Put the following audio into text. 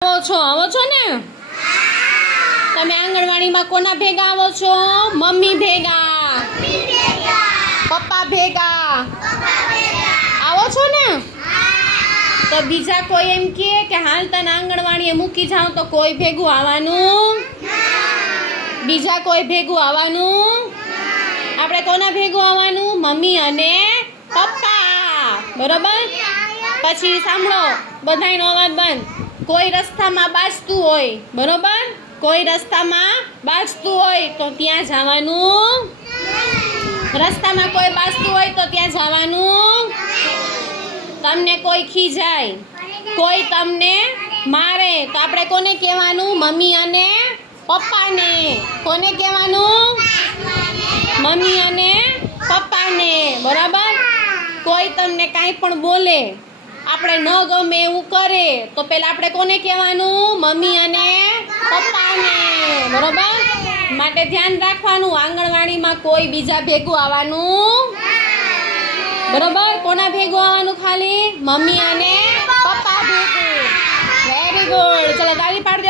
આવો છો ને? તમે આંગણવાડીમાં કોના ભેગા આવો છો? મમ્મી ભેગા, પપ્પા ભેગા આવો છો ને? તો બીજા કોઈ એમ કે હાલ તને આંગણવાડીએ મૂકી જાઉં તો કોઈ ભેગું આવવાનું? બીજા કોઈ ભેગું આવવાનું? આપણે કોના ભેગું આવવાનું? મમ્મી અને પપ્પા, બરોબર? પછી સાંભળો, બધાયનો અવાજ બંધ. કોઈ રસ્તામાં બાજતું હોય, બરોબર? કોઈ રસ્તામાં બાજતું હોય તો ત્યાં જવાનું? રસ્તામાં કોઈ બાજતું હોય તો ત્યાં જવાનું? તમને કોઈ ખીજાય, કોઈ તમને મારે તો આપણે કોને કહેવાનું? મમ્મી અને પપ્પાને. કોને કહેવાનું? મમ્મી અને પપ્પાને, બરાબર? કોઈ તમને કાંઈ પણ બોલે, આપણે ન ગમે એવું કરે તો પહેલાં આપણે કોને કહેવાનું? મમ્મી અને પપ્પાને, બરોબર? માટે ધ્યાન રાખવાનું, આંગણવાડીમાં કોઈ બીજા ભેગું આવવાનું, બરોબર? કોના ભેગું આવવાનું? ખાલી મમ્મી અને પપ્પા ભેગું. Very good. ચલો તાળી પાડી દો.